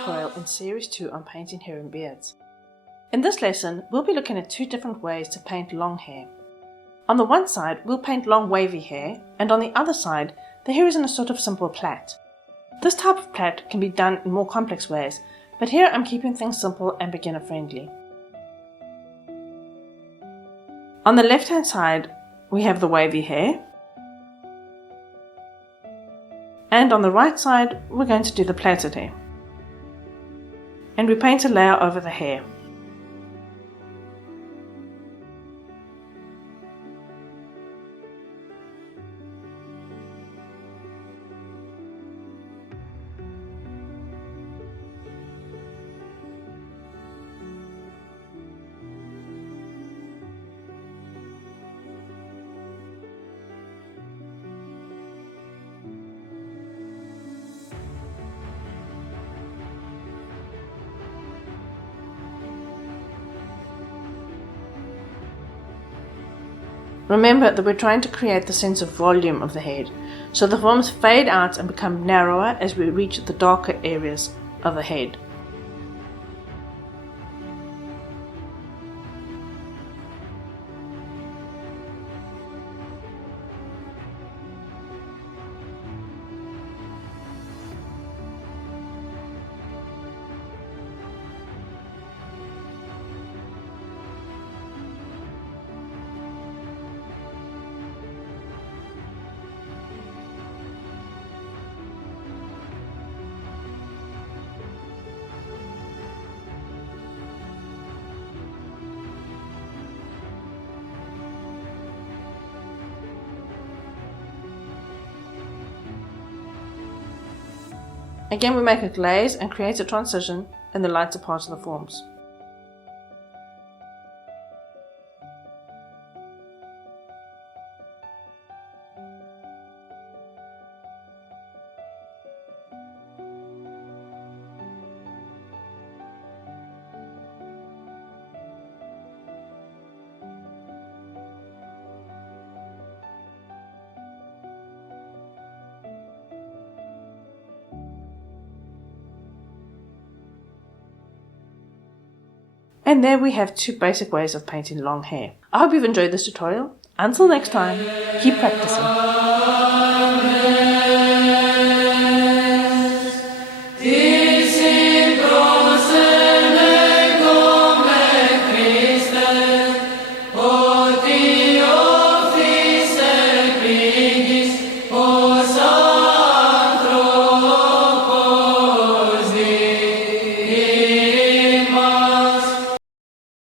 tutorial in Series 2 on painting hair and beards. In this lesson, we'll be looking at two different ways to paint long hair. On the one side, we'll paint long wavy hair, and on the other side, the hair is in a sort of simple plait. This type of plait can be done in more complex ways, but here I'm keeping things simple and beginner friendly. On the left hand side, we have the wavy hair, and on the right side, we're going to do the plaited hair. And we paint a layer over the hair. Remember that we're trying to create the sense of volume of the head, so the forms fade out and become narrower as we reach the darker areas of the head. Again, we make a glaze and create a transition in the lighter parts of the forms. And there we have two basic ways of painting long hair. I hope you've enjoyed this tutorial. Until next time, keep practicing.